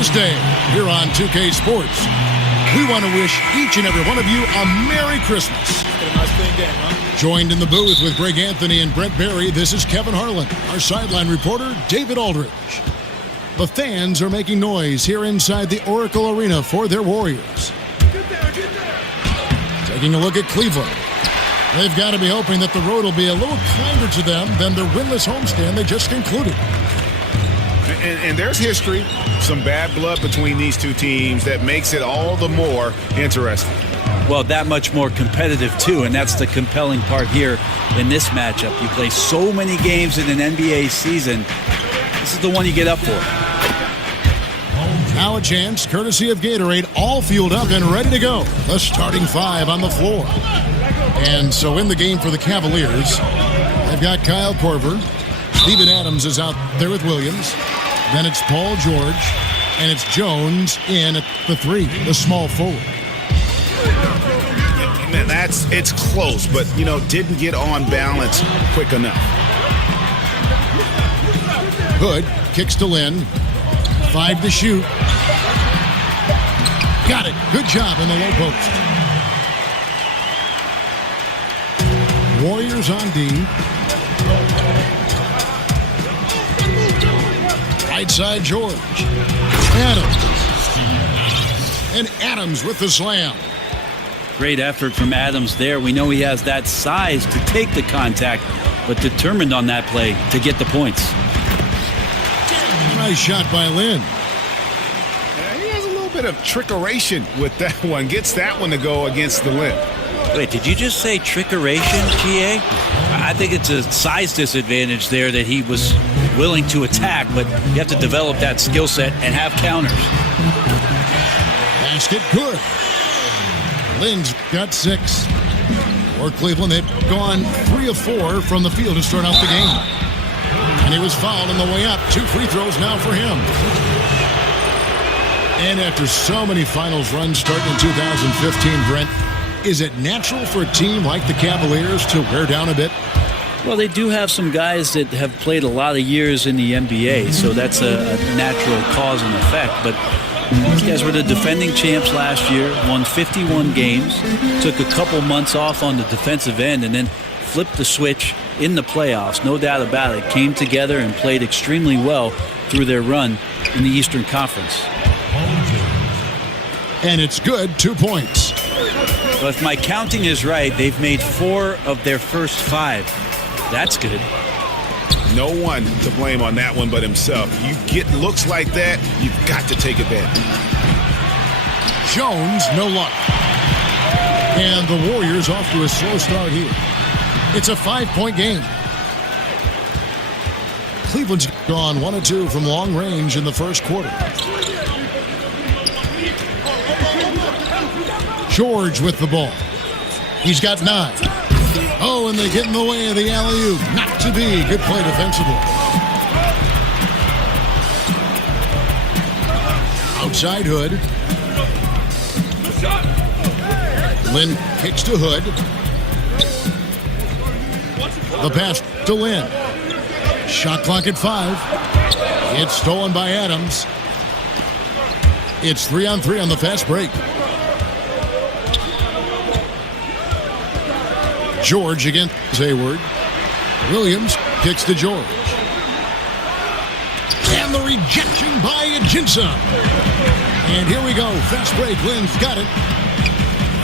Thursday here on 2K Sports. We want to wish each and every one of you a Merry Christmas. A nice clean game, huh? Joined in the booth with Greg Anthony and Brent Barry, this is Kevin Harlan. Our sideline reporter, David Aldridge. The fans are making noise here inside the Oracle Arena for their Warriors. Taking a look at Cleveland. They've got to be hoping that the road will be a little kinder to them than their winless homestand they just concluded. And there's history, some bad blood between these two teams that makes it all the more interesting. Well, that much more competitive, too, and that's the compelling part here in this matchup. You play so many games in an NBA season. This is the one you get up for. Now a chance, courtesy of Gatorade, all fueled up and ready to go. The starting five on the floor. And so in the game for the Cavaliers, they've got Kyle Korver. Steven Adams is out there with Williams. Then it's Paul George. And it's Jones in at the three, the small forward. Man, it's close, but, didn't get on balance quick enough. Hood kicks to Lynn. 5 to shoot. Got it. Good job in the low post. Warriors on D. Right side, George. Adams. And Adams with the slam. Great effort from Adams there. We know he has that size to take the contact, but determined on that play to get the points. Nice shot by Lynn. He has a little bit of trickeration with that one. Gets that one to go against the Lynn. Wait, did you just say trickeration, GA? I think it's a size disadvantage there that he was willing to attack, but you have to develop that skill set and have counters. Basket good. Lynn's got 6. For Cleveland, they've gone 3 of 4 from the field to start out the game. And he was fouled on the way up. 2 free throws now for him. And after so many finals runs starting in 2015, Brent, is it natural for a team like the Cavaliers to wear down a bit? Well, they do have some guys that have played a lot of years in the NBA, so that's a natural cause and effect. But these guys were the defending champs last year, won 51 games, took a couple months off on the defensive end, and then flipped the switch in the playoffs. No doubt about it. Came together and played extremely well through their run in the Eastern Conference. And it's good, 2 points. Well, if my counting is right, they've made 4 of their first 5. That's good. No one to blame on that one but himself. You get looks like that, you've got to take advantage. Jones, no luck. And the Warriors off to a slow start here. It's a 5-point game. Cleveland's gone 1 of 2 from long range in the first quarter. George with the ball. He's got 9. Oh, and they get in the way of the alley-oop. Not to be. Good play defensively. Outside Hood. Lynn kicks to Hood. The pass to Lynn. Shot clock at 5. It's stolen by Adams. It's 3-on-3 on the fast break. George against Hayward. Williams kicks to George. And the rejection by Ajinça. And here we go. Fast break. Lynn's got it.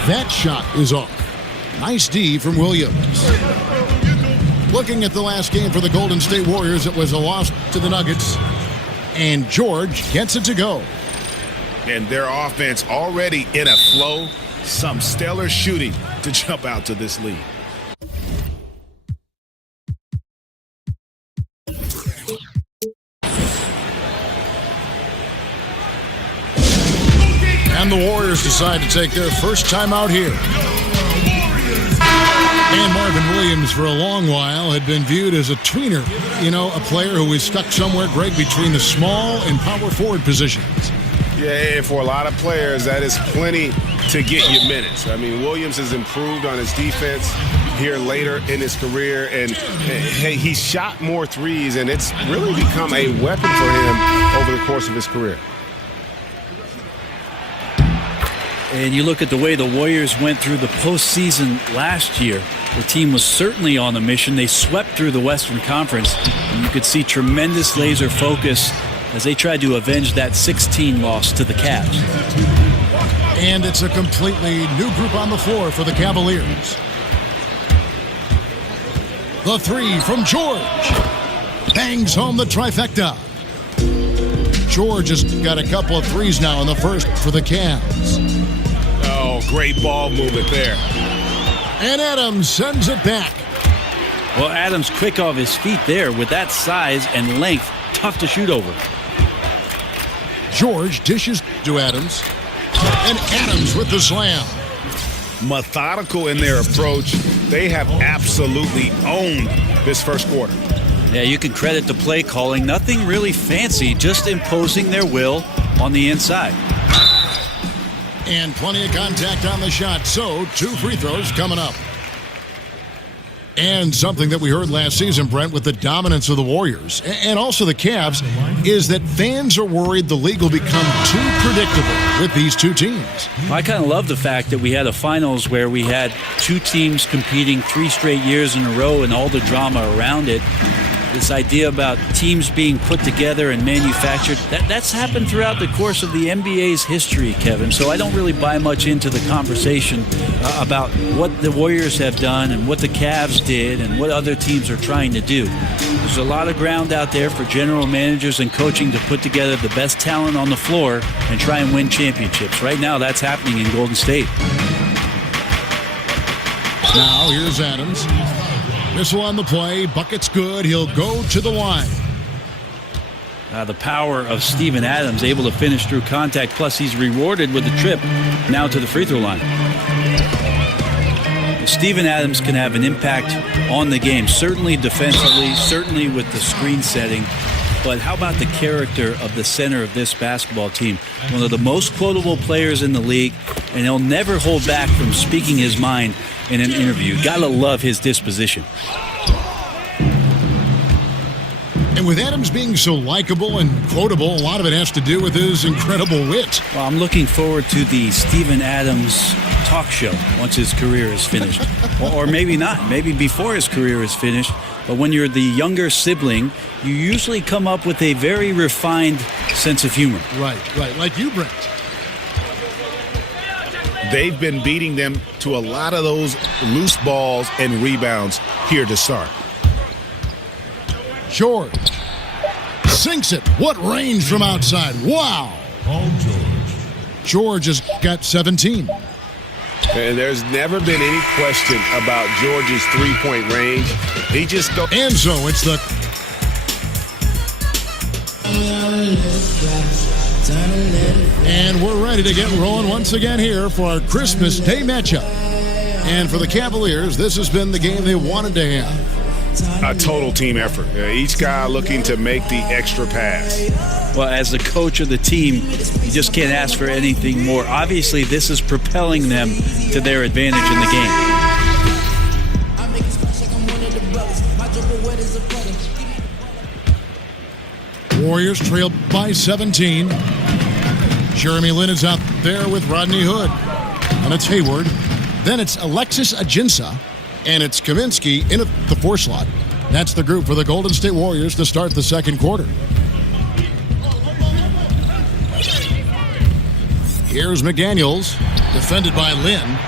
That shot is off. Nice D from Williams. Looking at the last game for the Golden State Warriors, it was a loss to the Nuggets. And George gets it to go. And their offense already in a flow. Some stellar shooting to jump out to this lead. And the Warriors decide to take their first time out here. And Marvin Williams, for a long while, had been viewed as a tweener. A player who is stuck somewhere, Greg, between the small and power forward positions. Yeah, for a lot of players, that is plenty to get you minutes. I mean, Williams has improved on his defense here later in his career, and hey, he shot more threes, and it's really become a weapon for him over the course of his career. And you look at the way the Warriors went through the postseason last year. The team was certainly on a mission. They swept through the Western Conference, and you could see tremendous laser focus as they tried to avenge that 16 loss to the Cavs. And it's a completely new group on the floor for the Cavaliers. The three from George. Bangs home the trifecta. George has got a couple of threes now in the first for the Cavs. Oh, great ball movement there. And Adams sends it back. Well, Adams quick off his feet there with that size and length. Tough to shoot over. George dishes to Adams. And Adams with the slam. Methodical in their approach. They have absolutely owned this first quarter. Yeah, you can credit the play calling. Nothing really fancy, just imposing their will on the inside. And plenty of contact on the shot. So, 2 free throws coming up. And something that we heard last season, Brent, with the dominance of the Warriors and also the Cavs, is that fans are worried the league will become too predictable with these two teams. I kind of love the fact that we had a finals where we had 2 teams competing 3 straight years in a row and all the drama around it. This idea about teams being put together and manufactured, that's happened throughout the course of the NBA's history, Kevin. So I don't really buy much into the conversation about what the Warriors have done and what the Cavs did and what other teams are trying to do. There's a lot of ground out there for general managers and coaching to put together the best talent on the floor and try and win championships. Right now, that's happening in Golden State. Now, here's Adams. Missile on the play. Bucket's good. He'll go to the line. The power of Steven Adams, able to finish through contact, plus he's rewarded with the trip now to the free throw line. Steven Adams can have an impact on the game, certainly defensively, certainly with the screen setting. But how about the character of the center of this basketball team? One of the most quotable players in the league, and he'll never hold back from speaking his mind in an interview. Gotta love his disposition. And with Adams being so likable and quotable, a lot of it has to do with his incredible wit. Well, I'm looking forward to the Steven Adams talk show once his career is finished. Or maybe not. Maybe before his career is finished. But when you're the younger sibling, you usually come up with a very refined sense of humor. Right. Like you, Brent. They've been beating them to a lot of those loose balls and rebounds here to start. George sinks it. What range from outside. Wow. George has got 17. And there's never been any question about George's three-point range. He just goes. And so it's the... And we're ready to get rolling once again here for our Christmas Day matchup. And for the Cavaliers, this has been the game they wanted to have. A total team effort. Each guy looking to make the extra pass. Well, as the coach of the team, you just can't ask for anything more. Obviously, this is propelling them to their advantage in the game. Warriors trail by 17. Jeremy Lin is out there with Rodney Hood. And it's Hayward. Then it's Alexis Ajinça. And it's Kaminsky in at the 4 slot. That's the group for the Golden State Warriors to start the second quarter. Here's McDaniels, defended by Lin.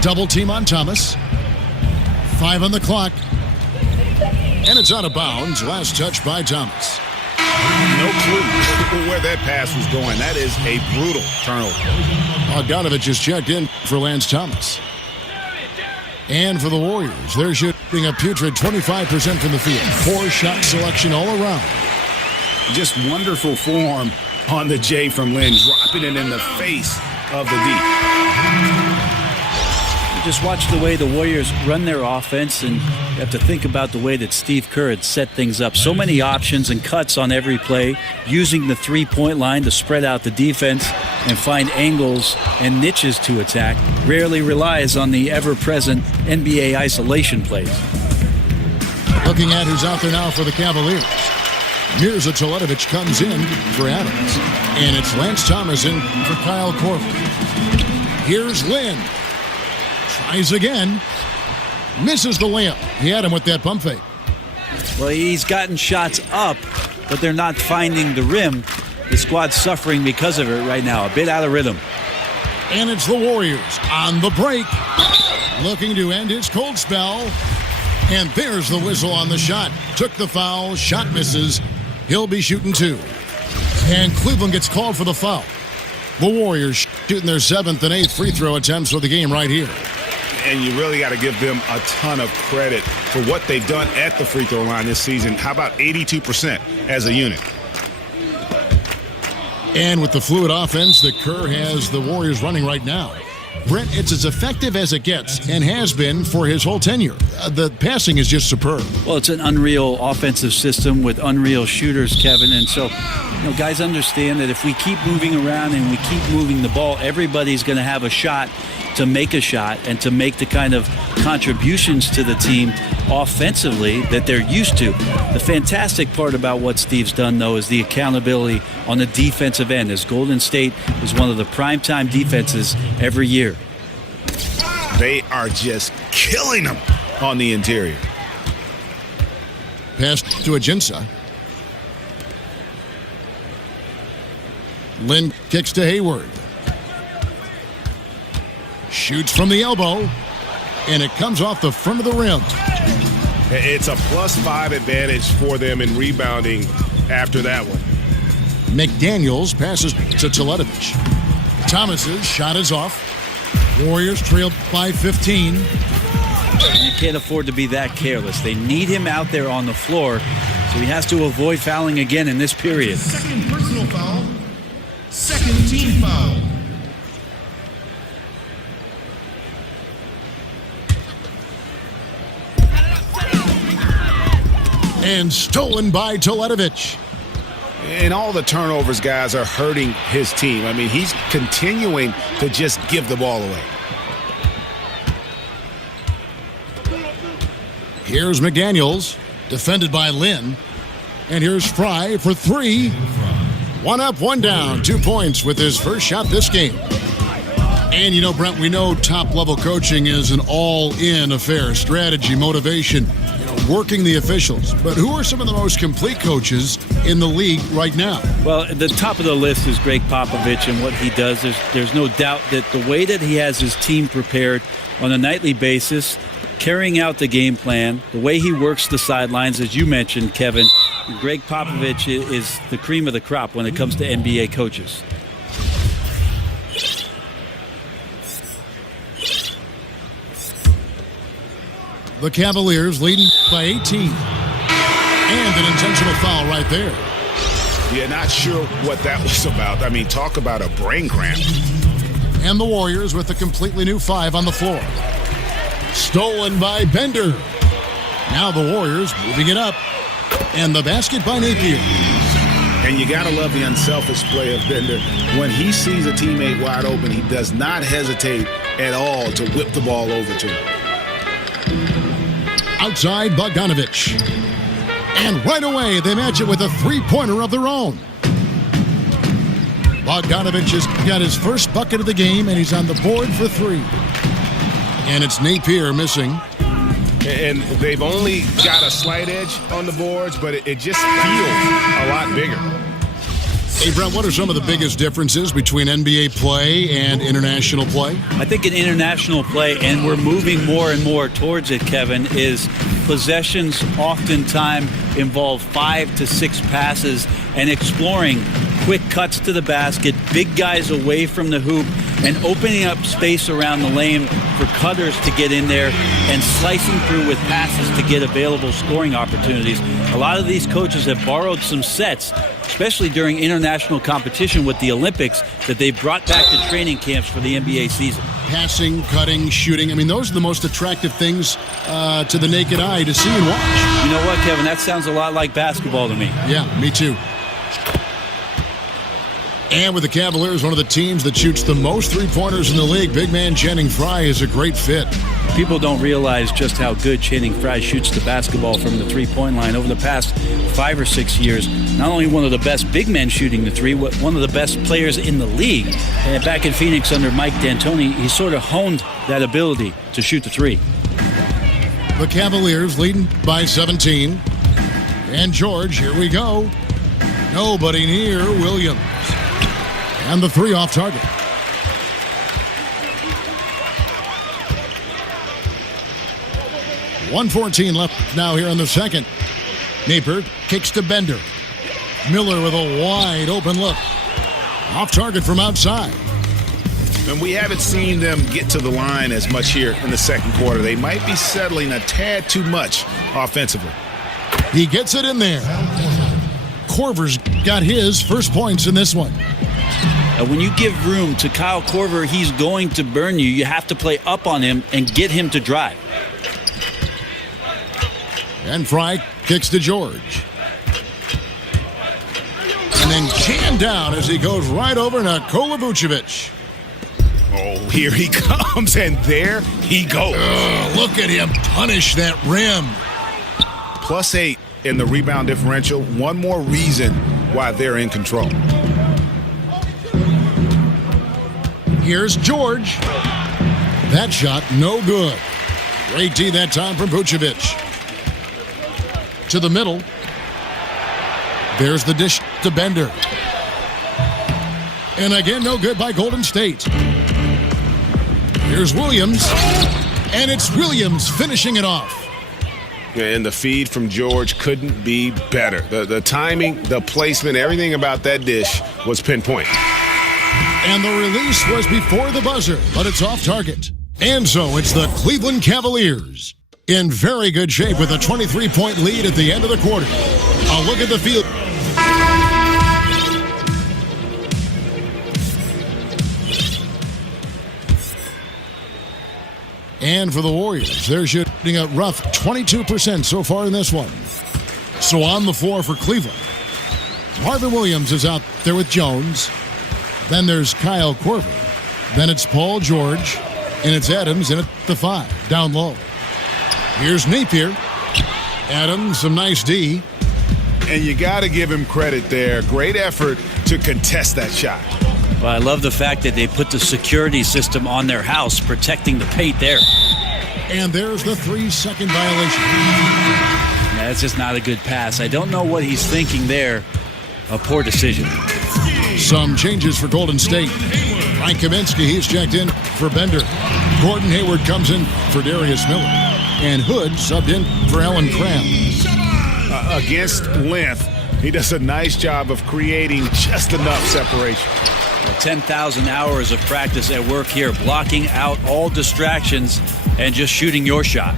Double team on Thomas. 5 on the clock. And it's out of bounds. Last touch by Thomas. No clue where that pass was going. That is a brutal turnover. Bogdanovich just checked in for Lance Thomas. And for the Warriors, they're shooting a putrid 25% from the field. 4-shot selection all around. Just wonderful form on the J from Lin, dropping it in the face of the D. Just watch the way the Warriors run their offense, and you have to think about the way that Steve Kerr had set things up. So many options and cuts on every play, using the three-point line to spread out the defense and find angles and niches to attack. Rarely relies on the ever-present NBA isolation plays. Looking at who's out there now for the Cavaliers. Mirza Teletovic comes in for Adams. And it's Lance Thomas in for Kyle Korver. Here's Lynn. Tries again. Misses the layup. He had him with that pump fake. Well, he's gotten shots up, but they're not finding the rim. The squad's suffering because of it right now. A bit out of rhythm. And it's the Warriors on the break, looking to end his cold spell. And there's the whistle on the shot. Took the foul. Shot misses. He'll be shooting 2. And Cleveland gets called for the foul. The Warriors shooting their 7th and 8th free throw attempts for the game right here. And you really got to give them a ton of credit for what they've done at the free throw line this season. How about 82% as a unit? And with the fluid offense that Kerr has the Warriors running right now, Brent, it's as effective as it gets and has been for his whole tenure. The passing is just superb. Well, it's an unreal offensive system with unreal shooters, Kevin. And so, guys understand that if we keep moving around and we keep moving the ball, everybody's going to have a shot to make a shot and to make the kind of contributions to the team offensively that they're used to. The fantastic part about what Steve's done, though, is the accountability on the defensive end, as Golden State is one of the primetime defenses every year. They are just killing them on the interior. Pass to Ajinça. Lynn kicks to Hayward. Shoots from the elbow, and it comes off the front of the rim. It's a +5 advantage for them in rebounding after that one. McDaniels passes to Teletovic. Thomas's shot is off. Warriors trail by 15. You can't afford to be that careless. They need him out there on the floor, so he has to avoid fouling again in this period. Second personal foul. Second team foul. And stolen by Teletovic. And all the turnovers, guys, are hurting his team. I mean, he's continuing to just give the ball away. Here's McDaniels, defended by Lynn. And here's Fry for 3. 1 up, 1 down. 2 points with his first shot this game. And, Brent, we know top-level coaching is an all-in affair. Strategy, motivation, working the officials. But who are some of the most complete coaches in the league right now? Well, at the top of the list is Greg Popovich and what he does. There's no doubt that the way that he has his team prepared on a nightly basis, carrying out the game plan, the way he works the sidelines, as you mentioned, Kevin, Greg Popovich is the cream of the crop when it comes to NBA coaches. The Cavaliers leading by 18. And an intentional foul right there. Yeah, not sure what that was about. I mean, talk about a brain cramp. And the Warriors with a completely new 5 on the floor. Stolen by Bender. Now the Warriors moving it up. And the basket by Napier. And you got to love the unselfish play of Bender. When he sees a teammate wide open, he does not hesitate at all to whip the ball over to him. Outside Bogdanovich. And right away, they match it with a 3-pointer of their own. Bogdanovich has got his first bucket of the game, and he's on the board for 3. And it's Napier missing. And they've only got a slight edge on the boards, but it just feels a lot bigger. Hey, Brent, what are some of the biggest differences between NBA play and international play? I think in international play, and we're moving more and more towards it, Kevin, is possessions oftentimes involve 5 to 6 passes and exploring quick cuts to the basket, big guys away from the hoop, and opening up space around the lane for cutters to get in there and slicing through with passes to get available scoring opportunities. A lot of these coaches have borrowed some sets, especially during international competition with the Olympics, that they've brought back to training camps for the NBA season. Passing, cutting, shooting. I mean, those are the most attractive things to the naked eye to see and watch. You know what, Kevin? That sounds a lot like basketball to me. Yeah, me too. And with the Cavaliers, one of the teams that shoots the most three-pointers in the league, big man Channing Frye is a great fit. People don't realize just how good Channing Frye shoots the basketball from the three-point line. Over the past 5 or 6 years, not only one of the best big men shooting the three, but one of the best players in the league. And back in Phoenix under Mike D'Antoni, he sort of honed that ability to shoot the three. The Cavaliers leading by 17. And George, here we go. Nobody near Williams. And the three off target. .114 left now here in the second. Napier kicks to Bender. Miller with a wide open look. Off target from outside. And we haven't seen them get to the line as much here in the second quarter. They might be settling a tad too much offensively. He gets it in there. Korver's got his first points in this one. When you give room to Kyle Korver, he's going to burn you. You have to play up on him and get him to drive. And Frye kicks to George. And then jammed down as he goes right over Nikola Vucevic. Oh, here he comes, and there he goes. Look at him punish that rim. +8 in the rebound differential. One more reason why they're in control. Here's George. That shot, no good. Great D that time from Vucevic. To the middle. There's the dish to Bender. And again, no good by Golden State. Here's Williams. And it's Williams finishing it off. And the feed from George couldn't be better. The timing, the placement, everything about that dish was pinpoint. And the release was before the buzzer, but it's off target. And so it's the Cleveland Cavaliers in very good shape with a 23-point lead at the end of the quarter. A look at the field. And for the Warriors, they're shooting a rough 22% so far in this one. So on the floor for Cleveland, Marvin Williams is out there with Jones. Then there's Kyle Korver. Then it's Paul George. And it's Adams in at the 5, down low. Here's Napier. Adams, some nice D. And you got to give him credit there. Great effort to contest that shot. Well, I love the fact that they put the security system on their house, protecting the paint there. And there's the 3-second violation. That's just not a good pass. I don't know what he's thinking there. A poor decision. Some changes for Golden State. Frank Kaminsky, he's checked in for Bender. Gordon Hayward comes in for Darius Miller. And Hood subbed in for Alan Cram. Against length, he does a nice job of creating just enough separation. 10,000 hours of practice at work here, blocking out all distractions and just shooting your shot.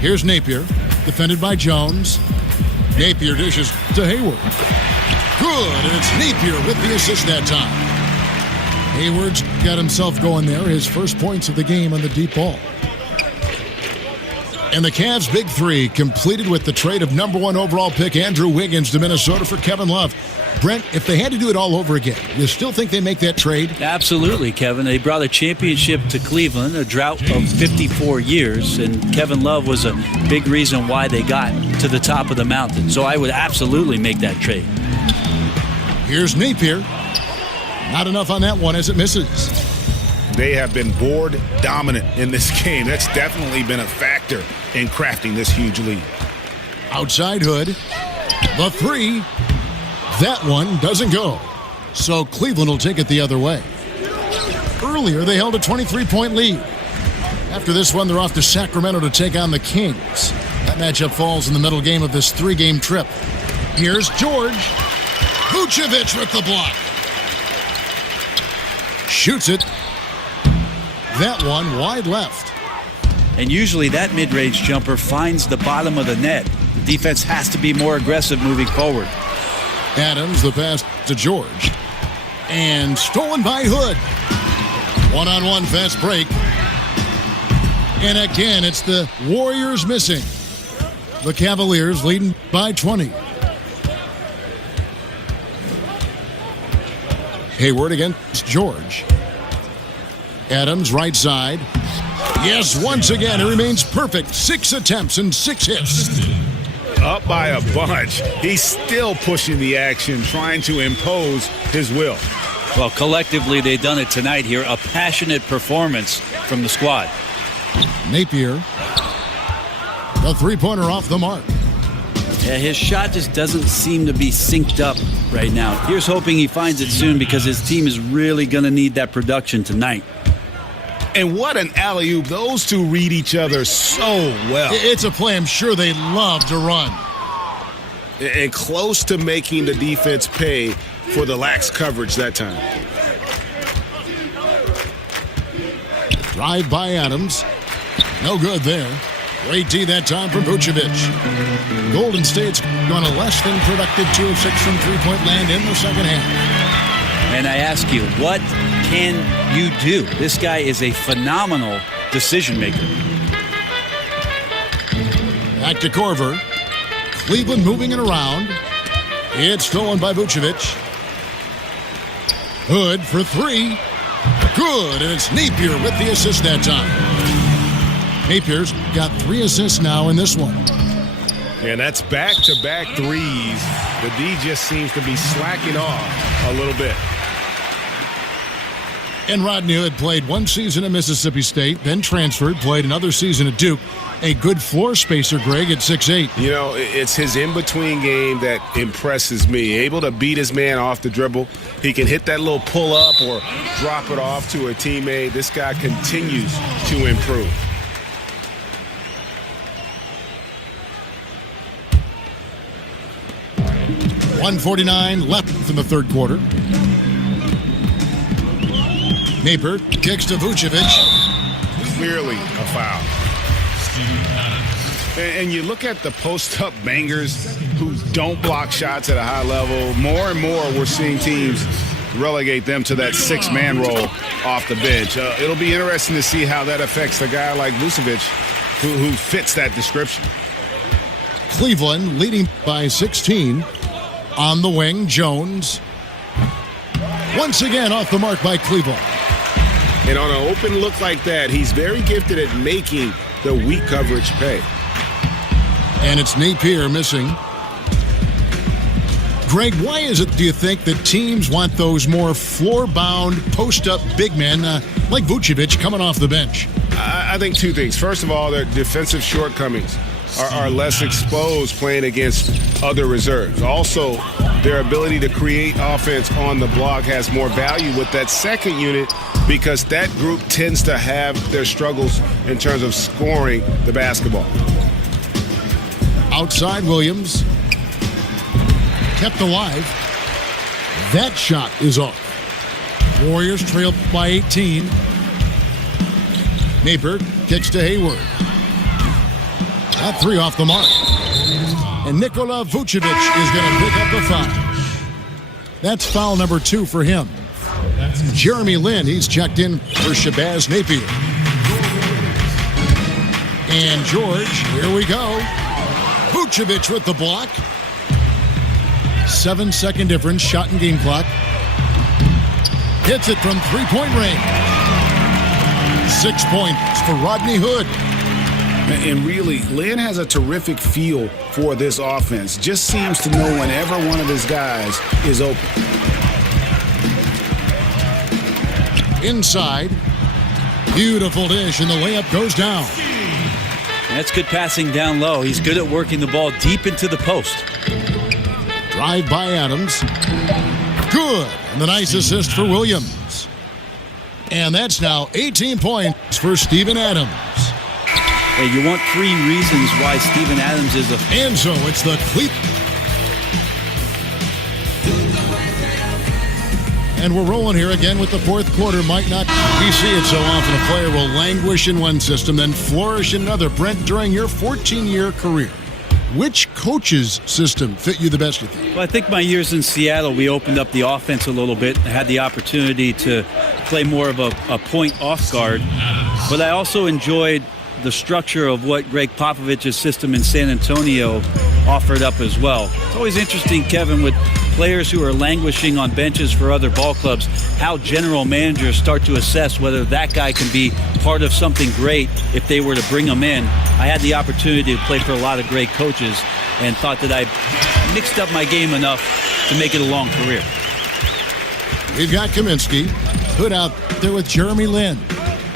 Here's Napier, defended by Jones. Napier dishes to Hayward. Good, and it's Napier with the assist that time. Hayward's got himself going there, his first points of the game on the deep ball. And the Cavs' big three completed with the trade of #1 overall pick Andrew Wiggins to Minnesota for Kevin Love. Brent, if they had to do it all over again, you still think they make that trade? Absolutely, Kevin. They brought a championship to Cleveland, a drought of 54 years, and Kevin Love was a big reason why they got to the top of the mountain. So I would absolutely make that trade. Here's Napier. Not enough on that one as it misses. They have been board dominant in this game. That's definitely been a factor in crafting this huge lead. Outside Hood. The three. That one doesn't go. So Cleveland will take it the other way. Earlier, they held a 23-point lead. After this one, they're off to Sacramento to take on the Kings. That matchup falls in the middle game of this 3-game trip. Here's George. Vucevic with the block. Shoots it. That one wide left. And usually that mid-range jumper finds the bottom of the net. The defense has to be more aggressive moving forward. Adams, the pass to George. And stolen by Hood. One-on-one fast break. And again, it's the Warriors missing. The Cavaliers leading by 20. Hayward against George. Adams, right side. Yes, once again, it remains perfect. 6 attempts and 6 hits. Up by a bunch. He's still pushing the action, trying to impose his will. Well, collectively, they've done it tonight here. A passionate performance from the squad. Napier. The three-pointer off the mark. Yeah, his shot just doesn't seem to be synced up right now. Here's hoping he finds it soon because his team is really going to need that production tonight. And what an alley-oop. Those two read each other so well. It's a play I'm sure they love to run. And close to making the defense pay for the lax coverage that time. Drive by Adams. No good there. Great D that time from Vucevic. Golden State's gone a less than productive 2 of 6 from three-point land in the second half. And I ask you, what can you do? This guy is a phenomenal decision maker. Back to Korver. Cleveland moving it around. It's stolen by Vucevic. Hood for 3. Good, and it's Napier with the assist that time. Napier's got 3 assists now in this one. And that's back-to-back threes. The D just seems to be slacking off a little bit. And Rodney Hood played 1 season at Mississippi State, then transferred, played another season at Duke. A good floor spacer, Greg, at 6'8". You know, it's his in-between game that impresses me. Able to beat his man off the dribble. He can hit that little pull-up or drop it off to a teammate. This guy continues to improve. .149 left in the third quarter. Napier kicks to Vucevic. Clearly a foul. And you look at the post-up bangers who don't block shots at a high level. More and more we're seeing teams relegate them to that 6-man role off the bench. It'll be interesting to see how that affects a guy like Vucevic who fits that description. Cleveland leading by 16. On the wing, Jones. Once again off the mark by Cleveland. And on an open look like that, he's very gifted at making the weak coverage pay. And it's Napier missing. Greg, why is it, do you think, that teams want those more floor-bound, post-up big men like Vucevic coming off the bench? I think 2 things. First of all, their defensive shortcomings are less exposed playing against other reserves. Also, their ability to create offense on the block has more value with that second unit because that group tends to have their struggles in terms of scoring the basketball. Outside Williams. Kept alive. That shot is off. Warriors trailed by 18. Napier kicks to Hayward. That 3 off the mark. And Nikola Vucevic is going to pick up the foul. That's foul number 2 for him. Jeremy Lin, he's checked in for Shabazz Napier. And George, here we go. Vucevic with the block. 7-second difference, shot and game clock. Hits it from 3-point range. 6 points for Rodney Hood. And really, Lynn has a terrific feel for this offense. Just seems to know whenever one of his guys is open. Inside. Beautiful dish, and the layup goes down. That's good passing down low. He's good at working the ball deep into the post. Drive by Adams. Good. And the nice assist for Williams. And that's now 18 points for Steven Adams. Hey, you want 3 reasons why Steven Adams is a... And so it's the And we're rolling here again with the fourth quarter. Might not we see it so often. A player will languish in one system, then flourish in another. Brent, during your 14-year career, which coach's system fit you the best, you think? Well, I think my years in Seattle, we opened up the offense a little bit. I had the opportunity to play more of a point off guard. But I also enjoyed the structure of what Greg Popovich's system in San Antonio offered up as well. It's always interesting, Kevin, with players who are languishing on benches for other ball clubs, how general managers start to assess whether that guy can be part of something great if they were to bring him in. I had the opportunity to play for a lot of great coaches and thought that I mixed up my game enough to make it a long career. We've got Kaminsky put out there with Jeremy Lin,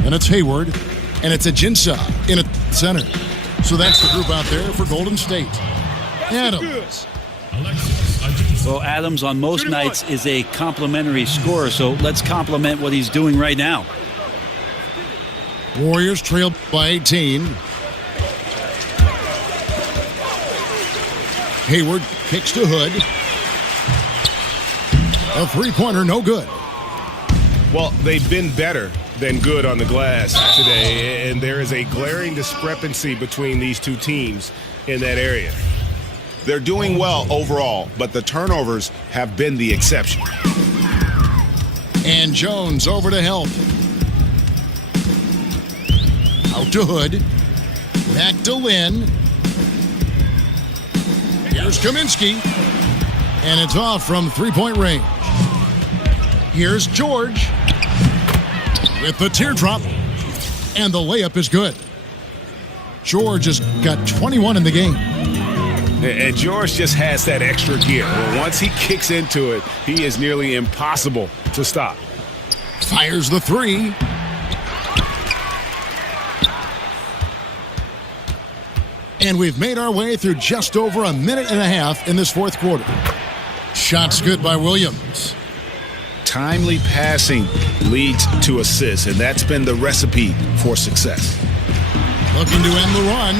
and it's Hayward, and it's Ajinça in a center. So that's the group out there for Golden State. Adams. Well, Adams on most nights is a complimentary scorer, so let's compliment what he's doing right now. Warriors trail by 18. Hayward kicks to Hood. A three-pointer, no good. Well, they've been better than good on the glass today, and there is a glaring discrepancy between these two teams in that area. They're doing well overall, but the turnovers have been the exception. And Jones over to help. Out to Hood. Back to Lin. Here's Kaminsky. And it's off from three-point range. Here's George with the teardrop. And the layup is good. George has got 21 in the game. And George just has that extra gear. Well, once he kicks into it, he is nearly impossible to stop. Fires the three. And we've made our way through just over a minute and a half in this fourth quarter. Shots good by Williams. Timely passing leads to assists, and that's been the recipe for success. Looking to end the run.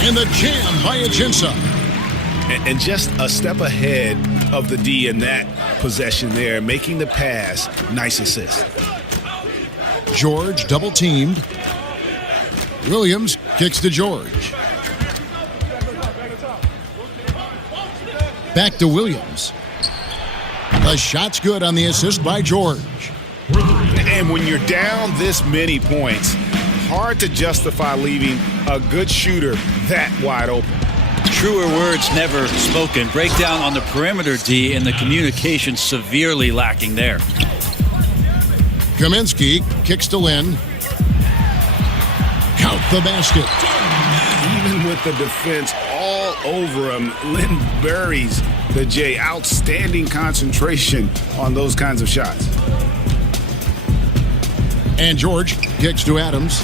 And the jam by Ajinça. And just a step ahead of the D in that possession there, making the pass. Nice assist. George double teamed. Williams kicks to George. Back to Williams. The shot's good on the assist by George. And when you're down this many points, hard to justify leaving a good shooter that wide open. Truer words never spoken. Breakdown on the perimeter, D, and the communication severely lacking there. Kaminsky kicks to Lin. Count the basket. Even with the defense all over him, Lin buries the J. Outstanding concentration on those kinds of shots. And George kicks to Adams.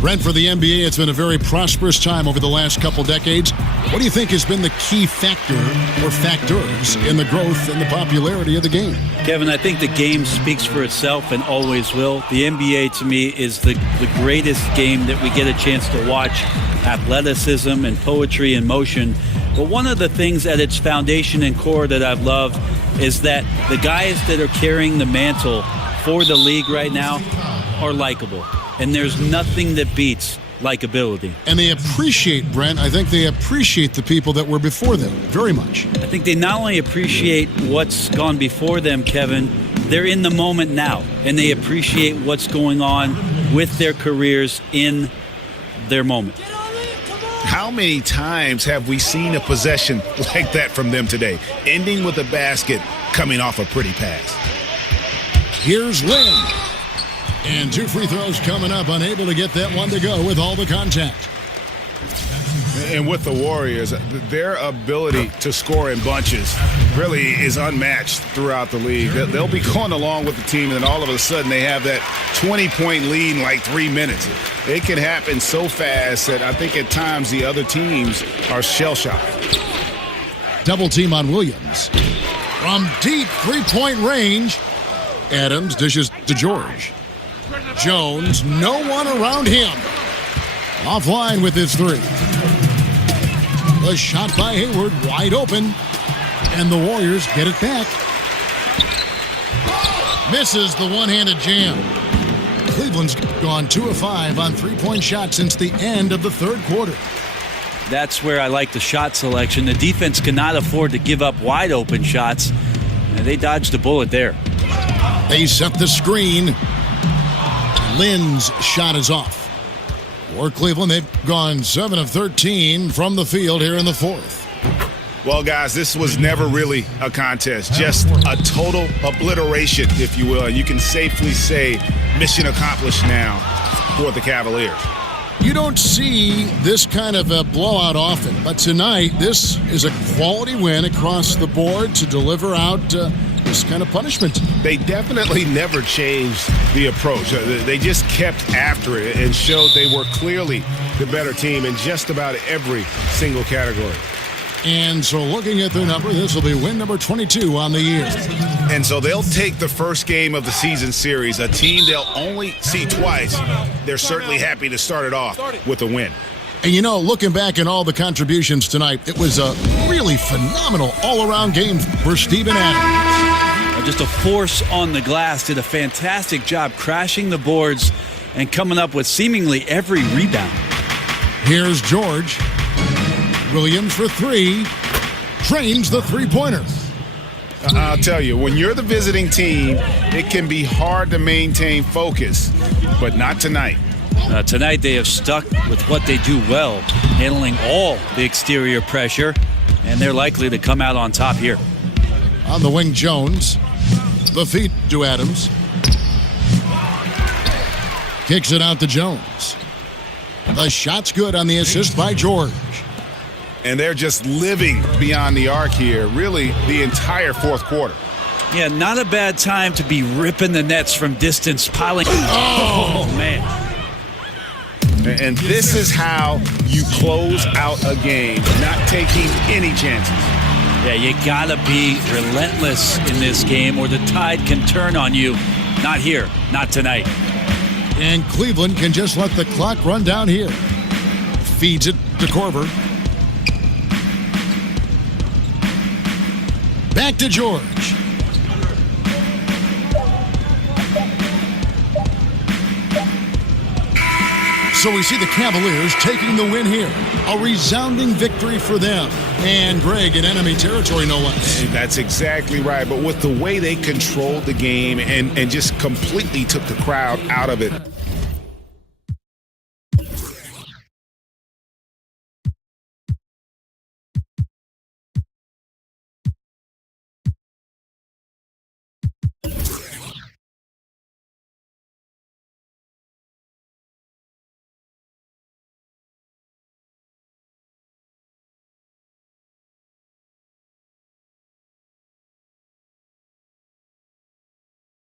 Brent, for the NBA, it's been a very prosperous time over the last couple decades. What do you think has been the key factor or factors in the growth and the popularity of the game? Kevin, I think the game speaks for itself and always will. The NBA, to me, is the greatest game that we get a chance to watch. Athleticism and poetry and motion. But one of the things at its foundation and core that I've loved is that the guys that are carrying the mantle for the league right now are likable. And there's nothing that beats likability. And they appreciate, Brent, I think they appreciate the people that were before them very much. I think they not only appreciate what's gone before them, Kevin, they're in the moment now. And they appreciate what's going on with their careers in their moment. How many times have we seen a possession like that from them today, ending with a basket coming off a pretty pass? Here's Lin. And two free throws coming up, unable to get that one to go with all the contact. And with the Warriors, their ability to score in bunches really is unmatched throughout the league. They'll be going along with the team, and then all of a sudden they have that 20-point lead in like 3 minutes. It can happen so fast that I think at times the other teams are shell-shocked. Double team on Williams. From deep three-point range, Adams dishes to George. Jones, no one around him. Offline with his three. The shot by Hayward, wide open. And the Warriors get it back. Misses the one-handed jam. Cleveland's gone 2 of 5 on three-point shots since the end of the third quarter. That's where I like the shot selection. The defense cannot afford to give up wide open shots. And they dodged a bullet there. They set the screen. Lin's shot is off. For Cleveland, they've gone 7 of 13 from the field here in the fourth. Well, guys, this was never really a contest, just a total obliteration, if you will. And you can safely say mission accomplished now for the Cavaliers. You don't see this kind of a blowout often, but tonight this is a quality win across the board to deliver out this kind of punishment. They definitely never changed the approach. They just kept after it and showed they were clearly the better team in just about every single category. And so looking at their number, this will be win number 22 on the year. And so they'll take the first game of the season series, a team they'll only see twice. They're certainly happy to start it off with a win. And you know, looking back at all the contributions tonight, it was a really phenomenal all-around game for Steven Adams. Just a force on the glass, did a fantastic job crashing the boards and coming up with seemingly every rebound. Here's George. Williams for three. Drains the three-pointer. I'll tell you, when you're the visiting team, it can be hard to maintain focus, but not tonight. Tonight they have stuck with what they do well, handling all the exterior pressure, and they're likely to come out on top here. On the wing, Jones. The feed to Adams. Kicks it out to Jones. The shot's good on the assist by George. And they're just living beyond the arc here, really the entire fourth quarter. Yeah, not a bad time to be ripping the nets from distance, piling. Oh man. And this is how you close out a game, not taking any chances. Yeah, you gotta be relentless in this game or the tide can turn on you. Not here, not tonight. And Cleveland can just let the clock run down here. Feeds it to Korver. Back to George. So we see the Cavaliers taking the win here. A resounding victory for them. And Greg in enemy territory, no less. That's exactly right. But with the way they controlled the game and just completely took the crowd out of it,